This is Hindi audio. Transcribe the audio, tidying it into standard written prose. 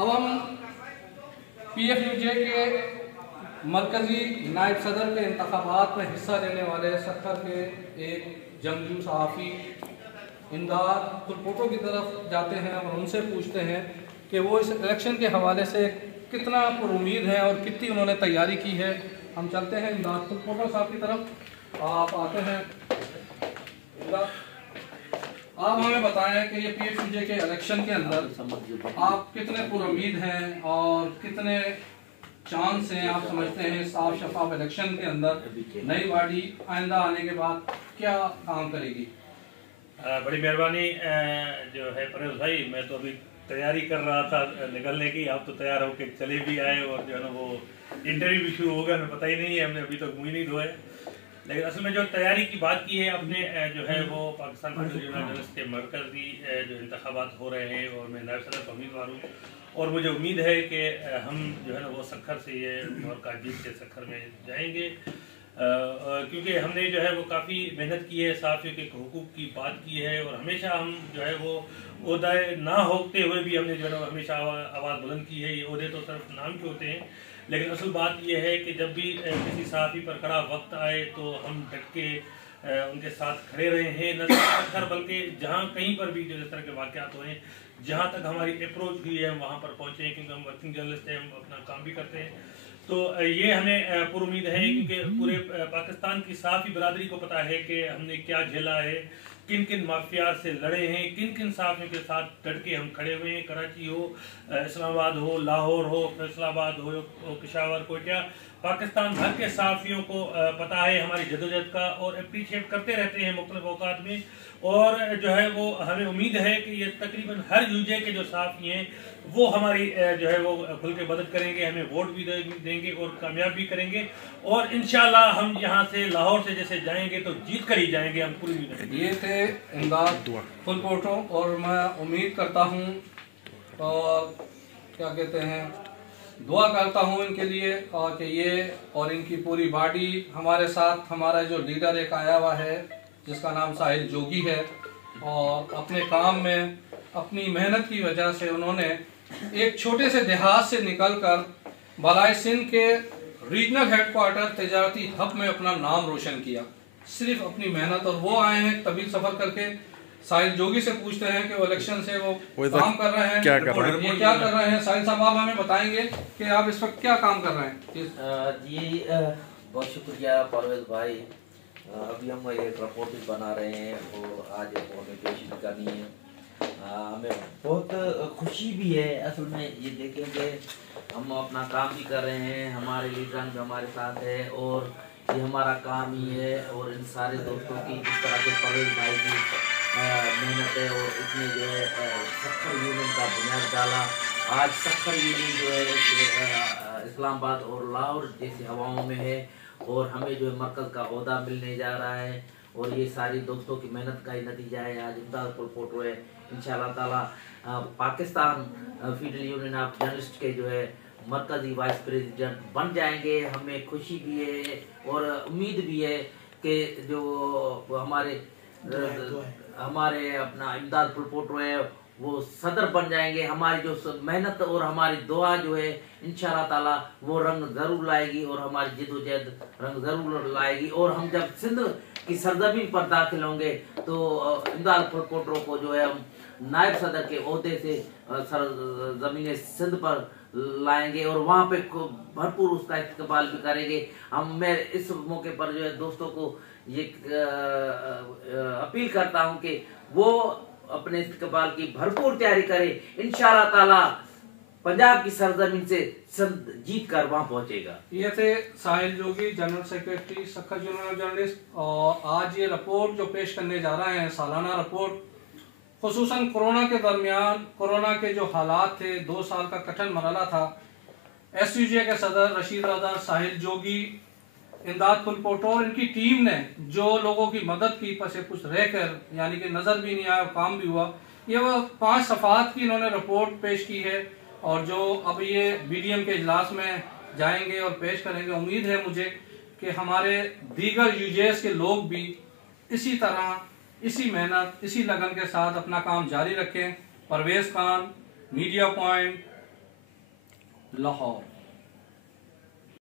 अब हम PFUJ के मरकज़ी नायब सदर के इंतखाबात में हिस्सा लेने वाले सक्खर के एक जंगजू सहाफ़ी इमदाद पुलपोटो की तरफ जाते हैं और उनसे पूछते हैं कि वो इस इलेक्शन के हवाले से कितना पुरुमीद है और कितनी उन्होंने तैयारी की है। हम चलते हैं इमदाद पुलपोटो साहब की तरफ। आप आते हैं। आप हमें बताएं कि ये PFUJ के इलेक्शन के अंदर आप कितने पुरुमीद हैं और कितने चांस हैं, आप समझते हैं साफ शफाफ इलेक्शन के अंदर नई पार्टी आइंदा आने के बाद क्या काम करेगी? बड़ी मेहरबानी जो है परवेज भाई, मैं तो अभी तैयारी कर रहा था निकलने की। आप तो तैयार होकर चले भी आए और जो है ना वो इंटरव्यू भी शुरू होगा, हमें पता ही नहीं है, हमने अभी तक मुँह ही नहीं धोए। लेकिन असल में जो तैयारी की बात की है आपने जो है वो पाकिस्तान जर्नलिस्ट के मरकज़ी जो इंतखाबात हो रहे हैं और मैं नायब सदर का उम्मीदवार हूँ और मुझे उम्मीद है कि हम जो है ना वो सक्खर से ये मौका जीत के सक्खर में जाएंगे, क्योंकि हमने जो है वो काफ़ी मेहनत की है, सहाफ़ियों के हुकूक़ की बात की है और हमेशा हम जो है वो ओहदाए ना होते हुए भी हमने जो है ना हमेशा आवाज़ बुलंद की है। ये ओहदे तो सिर्फ नाम के होते हैं, लेकिन असल बात यह है कि जब भी किसी सहाफ़ी पर कड़ा वक्त आए तो हम डट के उनके साथ खड़े रहे हैं, न सिर्फ बल्कि जहाँ कहीं पर भी जो इस तरह के वाक़यात हुए हैं, जहाँ तक हमारी अप्रोच हुई है हम वहाँ पर पहुँचे हैं, क्योंकि हम वर्किंग जर्नलिस्ट हैं, हम अपना काम भी करते हैं। तो ये हमें पुरुमीद है, क्योंकि पूरे पाकिस्तान की सहाफ़ी बरादरी को पता है कि हमने क्या झेला है, किन किन माफिया से लड़े हैं, किन किन सहाफ़ियों के साथ डट के हम खड़े हुए हैं। कराची हो, इस्लामाबाद हो, लाहौर हो, फैसलाबाद हो, पेशावर, कोयटा, पाकिस्तान भर के सहाफ़ियों को पता है हमारी जदोजहद का और अप्रीशिएट करते रहते हैं मुख्तलिफ औकात में। और जो है वो हमें उम्मीद है कि ये तकरीबन हर यूजे के जो सहाफ़ी हैं वो हमारी जो है वो खुल के मदद करेंगे, हमें वोट भी देंगे और कामयाब भी करेंगे। और इंशाल्लाह हम यहाँ से लाहौर से जैसे जाएंगे तो जीत कर ही जाएंगे, हम पूरी उम्मीद। ये थे इमदाद पुलपोटो और मैं उम्मीद करता हूँ और क्या कहते हैं दुआ करता हूँ इनके लिए और कि ये और इनकी पूरी बॉडी हमारे साथ, हमारा जो लीडर एक आया हुआ है जिसका नाम साहिल जोगी है और अपने काम में अपनी मेहनत की वजह से उन्होंने एक छोटे से देहात से निकलकर बलाई सिंध के रीजनल हेडक्वार्टर तजारती हब में अपना नाम रोशन किया, सिर्फ अपनी मेहनत। और वो आए हैं तवील सफ़र करके। साहिल जोगी से पूछते हैं कि वो इलेक्शन से वो काम कर रहे हैं, क्या कर रहे हैं। साहिल साहब आप हमें बताएंगे कि आप इस वक्त क्या काम कर रहे हैं? जी बहुत शुक्रिया परवेज भाई। अभी हम एक रिपोर्ट भी बना रहे हैं और आज हमें पेश भी करनी है। हमें बहुत खुशी भी है असल में ये देखें कि हम अपना काम भी कर रहे हैं, हमारे लीडरान भी हमारे साथ है और ये हमारा काम ही है। और इन सारे दोस्तों की जिस तरह के परवेज भाई की मेहनत है और इसमें जो है सक्खर यूनियन का बुनियाद डाला। आज सक्खर यूनियन जो है इस्लामाबाद और लाहौर जैसी हवाओं में है और हमें जो है मरकज़ का ओहदा मिलने जा रहा है और ये सारी दोस्तों की मेहनत का ही नतीजा है। आज इमदाद पुलपोटो है, इंशाअल्लाह ताला Pakistan federal union of journalist के जो है मरकज़ी वाइस प्रेसिडेंट बन जाएंगे। हमें खुशी भी है और उम्मीद भी है कि जो हमारे अपना इमदाद पुलपोटो है वो सदर बन जाएंगे। हमारी जो मेहनत और हमारी दुआ जो है इंशाअल्लाह ताला वो रंग ज़रूर लाएगी और हमारी जिद्दोजहद रंग ज़रूर लाएगी। और हम जब सिंध की सरजमीन पर दाखिल होंगे तो इमदाद पुलपोटो को जो है हम नायब सदर के ओहदे से ज़मीन सिंध पर लाएंगे और वहाँ पे भरपूर उसका इस्तकबाल भी करेंगे। मैं इस मौके पर जो है दोस्तों को ये अपील करता हूँ कि वो अपने इस्तकबाल की भरपूर तैयारी करे। इंशाअल्लाह ताला पंजाब की सरजमीन से सिंध जीत कर वहाँ पहुँचेगा। ये थे Sahil Jogi, general secretary Sukkur union of journalist. और आज ये रिपोर्ट जो पेश करने जा रहे हैं, सालाना रिपोर्ट, खुसूसन कोरोना के दरमियान, कोरोना के जो हालात थे, 2 साल का कठिन मरहला था, SUJ के सदर रशीद रज़ा, साहिल जोगी, इमदाद पुलपोटो और इनकी टीम ने जो लोगों की मदद की पसे कुछ रहकर, यानी कि नज़र भी नहीं आया, काम भी हुआ। ये वो 5 सफ़ात की इन्होंने रिपोर्ट पेश की है और जो अब ये BDM के इजलास में जाएंगे और पेश करेंगे। उम्मीद है मुझे कि हमारे दीगर यूजेस के लोग भी इसी तरह, इसी मेहनत, इसी लगन के साथ अपना काम जारी रखें। Parvez Khan, media point, Lahore.